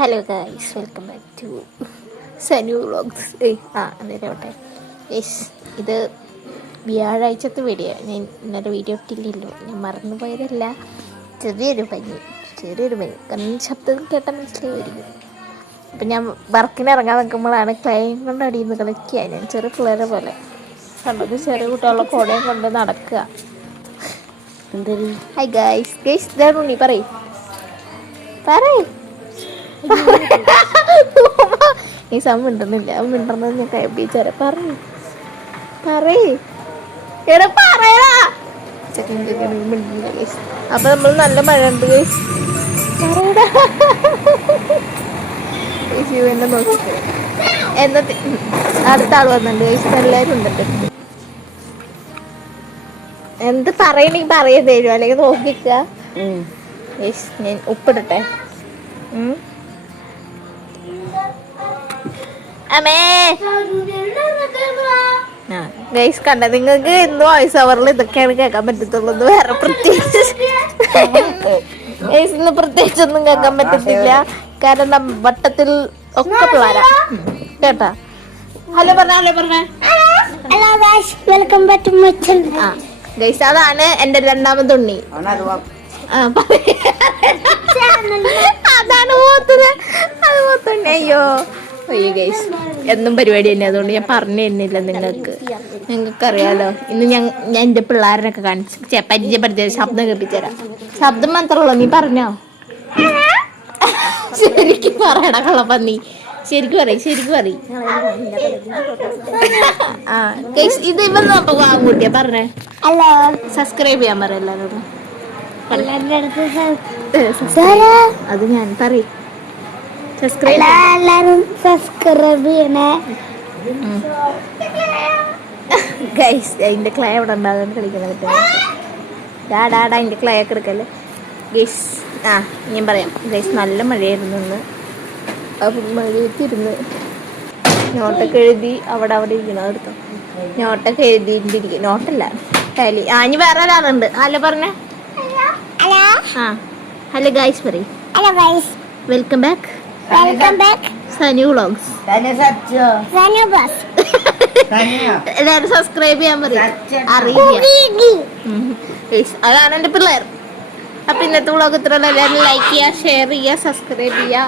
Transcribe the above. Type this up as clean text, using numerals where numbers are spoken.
Hello guys, welcome back to Sanu vlogs. അന്നേരട്ടെ yes, ഇത് വ്യാഴാഴ്ചത്തെ വീഡിയോ. ഞാൻ ഇന്നലെ വീഡിയോ ഇട്ടില്ലല്ലോ, ഞാൻ മറന്നുപോയതല്ല. ചെറിയൊരു പനി കാരണം ശബ്ദം കേട്ടാൽ മനസ്സിലായിരിക്കും. അപ്പം ഞാൻ വർക്കിന് ഇറങ്ങാൻ നിൽക്കുമ്പോഴാണ് ക്ലൈം കൊണ്ട് അടിയിൽ നിന്ന് കളിക്കുക. ഞാൻ ചെറിയ പിള്ളേരെ പോലെ കണ്ടത്, ചെറിയ കുട്ടികളുടെ കോടയും കൊണ്ട് നടക്കുക. ഹായ് ഗൈസ്, ഇതാണ് നീ പറയും ഈ സമയം മിണ്ടുന്നില്ല. മിണ്ടുന്നത് ഞാൻ കഴിപ്പിച്ചാരെ പറയേ മിണ്ടുന്നില്ല ഗൈസ്. അപ്പൊ നമ്മൾ നല്ല മഴ ഉണ്ട് ഗൈസ്. എന്നെ നോക്കിട്ട് എന്നത്തെ അടുത്ത ആൾ വന്നിട്ടുണ്ട് ഗൈസ്. എല്ലാവരും ഉണ്ട്. എന്ത് പറയണേ പറയാൻ തരും, അല്ലെങ്കിൽ നോക്കിക്ക. ഞാൻ ഉപ്പിടട്ടെ. ഗൈസ് കണ്ട, നിങ്ങൾക്ക് ഇന്ന് വോയിസ് ഓവറിൽ ഇതൊക്കെയാണ് കേൾക്കാൻ പറ്റത്തുള്ളൂ. വേറെ പ്രത്യേകിച്ചൊന്നും കേൾക്കാൻ പറ്റത്തില്ല. കാരണം വട്ടത്തിൽ ഒക്കെ പിള്ളേരാ കേട്ടാ. ഹലോ പറഞ്ഞേ welcome back to my channel. Guys, അതാണ് എന്റെ രണ്ടാമത്തെ ഉണ്ണി. അതാണ് പോത്തുണ്ണി. അയ്യോ ഗൈസ്, എന്നും പരിപാടി തന്നെ. അതുകൊണ്ട് ഞാൻ പറഞ്ഞു തരുന്നില്ല നിങ്ങൾക്ക് അറിയാലോ. ഇന്ന് ഞാൻ എന്റെ പിള്ളേരനൊക്കെ കാണിച്ച് പരിചയപ്പെടുത്തിയ ശബ്ദം കേൾപ്പിച്ചുതരാം. ശബ്ദം മാത്രമല്ലോ, നീ പറഞ്ഞോ? ശരിക്കും പറയണ കള്ളപ്പന്നി, ശരിക്കും പറയും. ഇത് ഇവർ ആൺകുട്ടിയാ പറഞ്ഞേ. സബ്സ്ക്രൈബ് ചെയ്യാൻ പറയാം എല്ലാവരോടും. അത് ഞാൻ പറയും. എല്ലാരും സബ്സ്ക്രൈബ് ചെയ്യണേ ഗൈസ്. അതിന്റെ ക്ലേ അവിടെ ഉണ്ടാകാൻ കളിക്കുന്ന ഡാടാ അതിന്റെ ക്ലേ ഒക്കെ എടുക്കല്ലേ ഗൈസ്. ഞാൻ പറയാം ഗൈസ്, നല്ല മഴയായിരുന്നു ഇന്ന്. അപ്പം മഴയത്തിരുന്ന് നോട്ടൊക്കെ എഴുതി അവിടെ ഇരിക്കണം. അതെടുത്തോ, നോട്ടൊക്കെ എഴുതിയിരിക്കും. നോട്ടല്ല ടാലി. ഇനി വേറെ ഒരാളുണ്ട്. ഹലോ പറഞ്ഞേ. ഹലോ ഗൈസ് പറയും. Welcome back Sanu vlogs. എല്ലാവരും സബ്സ്ക്രൈബ് ചെയ്യാൻ പറയും. അറിയില്ല, അതാണ് എന്റെ പിള്ളേർ. അപ്പൊ ഇന്നത്തെ വ്ളോഗ് ഇത്ര. എല്ലാവരും ലൈക്ക് ചെയ്യുക, ഷെയർ ചെയ്യുക, സബ്സ്ക്രൈബ് ചെയ്യുക.